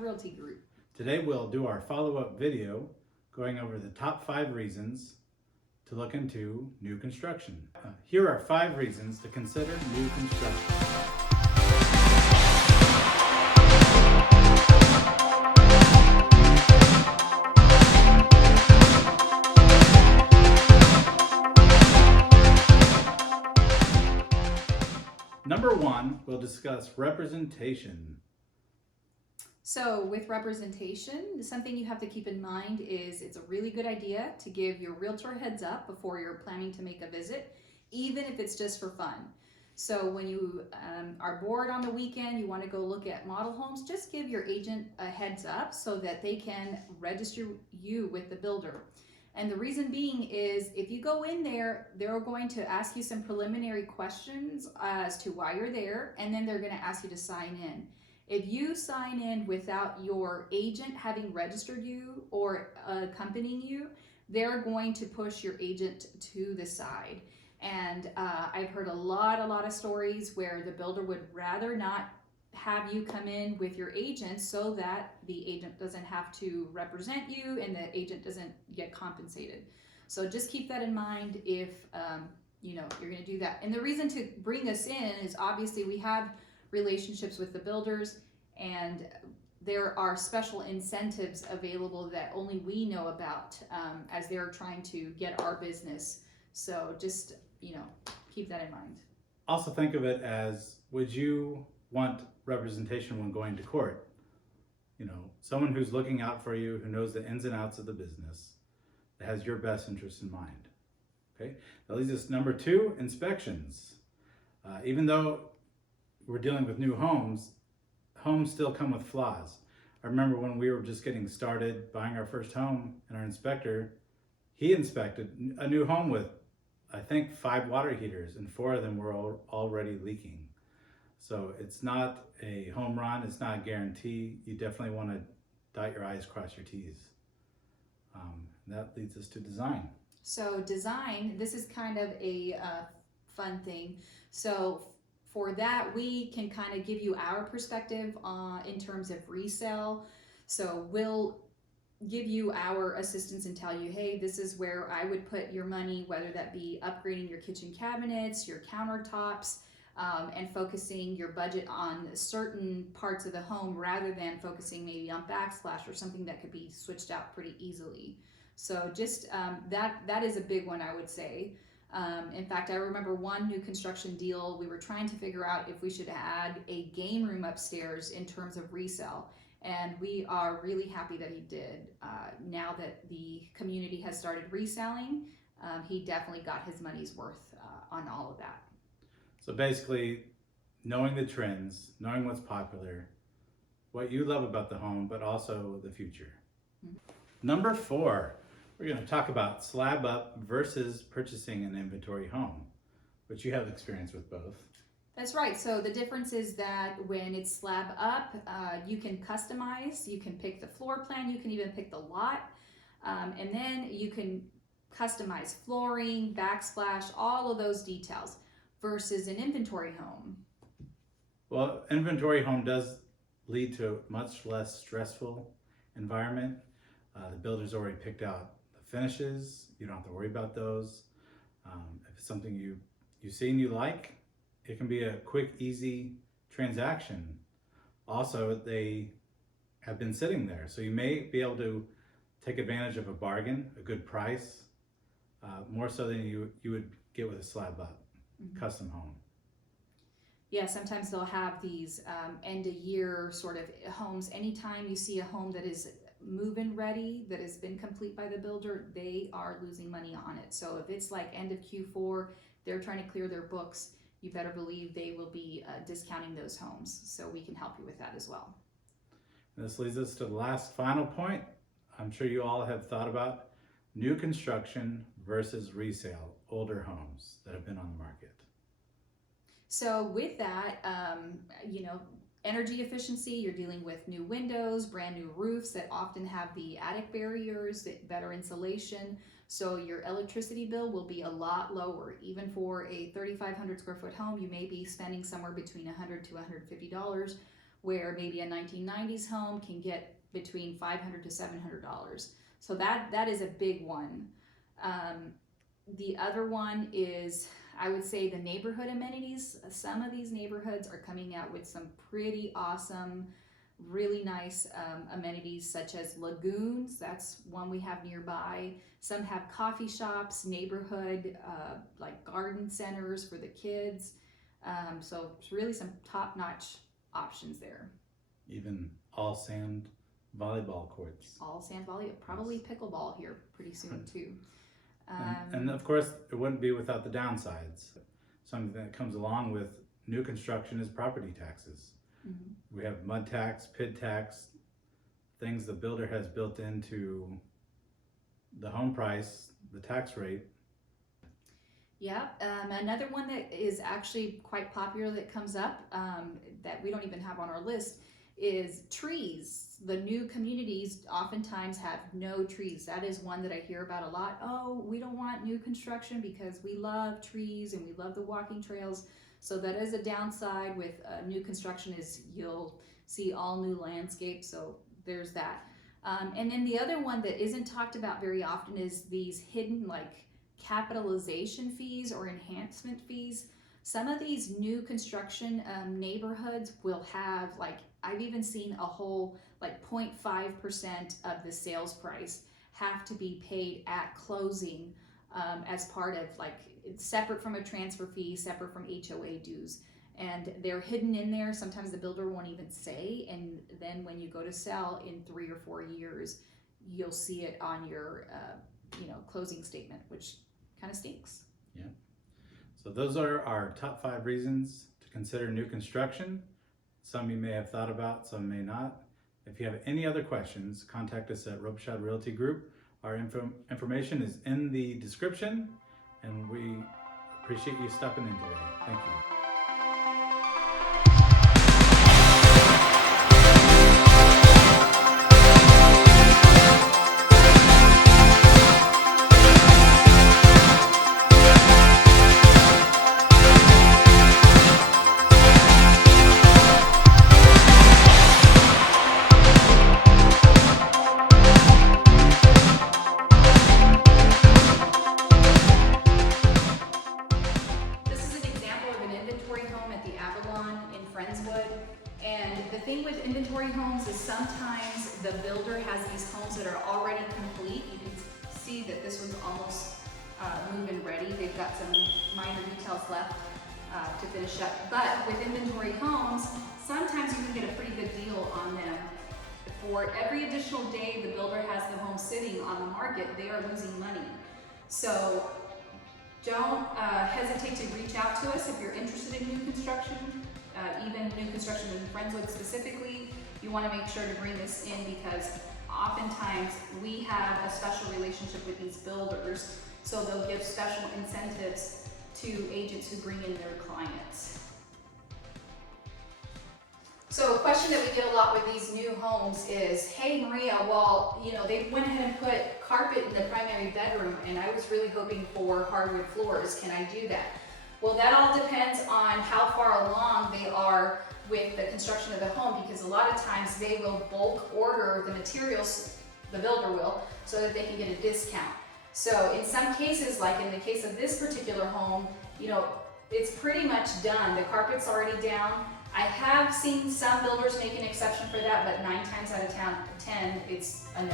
Robichaud Realty Group. Today we'll do our follow-up video going over the top 5 reasons to look into new construction. Here are 5 reasons to consider new construction. Number 1, we'll discuss representation. So with representation, something you have to keep in mind is it's a really good idea to give your realtor a heads up before you're planning to make a visit, even if it's just for fun. So when you are bored on the weekend, you want to go look at model homes, just give your agent a heads up so that they can register you with the builder. And the reason being is if you go in there, they're going to ask you some preliminary questions as to why you're there, and then they're going to ask you to sign in. If you sign in without your agent having registered you or accompanying you, they're going to push your agent to the side. And I've heard a lot of stories where the builder would rather not have you come in with your agent so that the agent doesn't have to represent you and the agent doesn't get compensated. So just keep that in mind if you're going to do that. And the reason to bring us in is obviously we have relationships with the builders, and there are special incentives available that only we know about as they're trying to get our business. So just keep that in mind. Also think of it as, would you want representation when going to court? Someone who's looking out for you, who knows the ins and outs of the business, that has your best interest in mind. Okay, that leads us to number 2, inspections. Even though we're dealing with new homes, homes still come with flaws. I remember when we were just getting started buying our first home, and our inspector, he inspected a new home with, I think, 5 water heaters, and 4 of them were already leaking. So it's not a home run, it's not a guarantee. You definitely want to dot your I's, cross your T's. That leads us to design. So design, this is kind of a fun thing. So for that, we can kind of give you our perspective in terms of resale. So we'll give you our assistance and tell you, hey, this is where I would put your money, whether that be upgrading your kitchen cabinets, your countertops, and focusing your budget on certain parts of the home rather than focusing maybe on backsplash or something that could be switched out pretty easily. So just that is a big one, I would say. In fact, I remember one new construction deal, we were trying to figure out if we should add a game room upstairs in terms of resale. And we are really happy that he did. Now that the community has started reselling, he definitely got his money's worth on all of that. So basically, knowing the trends, knowing what's popular, what you love about the home, but also the future. Mm-hmm. Number 4, we're going to talk about slab up versus purchasing an inventory home, which you have experience with both. That's right. So the difference is that when it's slab up, you can customize, you can pick the floor plan, you can even pick the lot, and then you can customize flooring, backsplash, all of those details versus an inventory home. Well, inventory home does lead to a much less stressful environment. The builder's already picked out the finishes. You don't have to worry about those. If it's something you see and you like, it can be a quick, easy transaction. Also, they have been sitting there, so you may be able to take advantage of a bargain, a good price, more so than you would get with a slab up custom home. Yeah, sometimes they'll have these end of year sort of homes. Anytime you see a home that is move-in ready, that has been complete by the builder, they are losing money on it. So if it's like end of Q4, they're trying to clear their books, you better believe they will be discounting those homes. So we can help you with that as well. And this leads us to the last final point. I'm sure you all have thought about new construction versus resale, older homes that have been on the market. So with that, energy efficiency, you're dealing with new windows, brand new roofs that often have the attic barriers, better insulation. So your electricity bill will be a lot lower. Even for a 3,500 square foot home, you may be spending somewhere between $100 to $150, where maybe a 1990s home can get between $500 to $700. So that is a big one. The other one is, I would say, the neighborhood amenities. Some of these neighborhoods are coming out with some pretty awesome, really nice amenities, such as lagoons. That's one we have nearby. Some have coffee shops, neighborhood like garden centers for the kids. So it's really some top-notch options there. Even all sand volleyball courts. All sand volley, probably pickleball here pretty soon too. And of course, it wouldn't be without the downsides. Something that comes along with new construction is property taxes. Mm-hmm. We have mud tax, PID tax, things the builder has built into the home price, the tax rate. Yeah, another one that is actually quite popular that comes up that we don't even have on our list is trees. The new communities oftentimes have no trees. That is one that I hear about a lot. Oh, we don't want new construction because we love trees and we love the walking trails. So that is a downside with new construction, is you'll see all new landscapes. So there's that. And then the other one that isn't talked about very often is these hidden like capitalization fees or enhancement fees. Some of these new construction neighborhoods will have, like, I've even seen a whole like 0.5% of the sales price have to be paid at closing as part of, like, it's separate from a transfer fee, separate from HOA dues. And they're hidden in there. Sometimes the builder won't even say, and then when you go to sell in 3 or 4 years, you'll see it on your closing statement, which kind of stinks. Yeah. So those are our top 5 reasons to consider new construction. Some you may have thought about, some may not. If you have any other questions, contact us at Robichaud Realty Group. Our information is in the description, and we appreciate you stopping in today. Thank you. Home at the Avalon in Friendswood. And the thing with inventory homes is sometimes the builder has these homes that are already complete. You can see that this one's almost move-in ready. They've got some minor details left to finish up. But with inventory homes, sometimes you can get a pretty good deal on them. For every additional day the builder has the home sitting on the market, they are losing money. So don't hesitate to reach out to us if you're interested in new construction, even new construction in Friendswood specifically. You want to make sure to bring this in because oftentimes we have a special relationship with these builders, so they'll give special incentives to agents who bring in their clients. So a question that we get a lot with these new homes is, hey Maria, well, they went ahead and put carpet in the primary bedroom and I was really hoping for hardwood floors. Can I do that? Well, that all depends on how far along they are with the construction of the home, because a lot of times they will bulk order the materials, the builder will, so that they can get a discount. So in some cases, like in the case of this particular home, it's pretty much done. The carpet's already down. I have seen some builders make an exception for that, but 9 times out of 10, it's a no.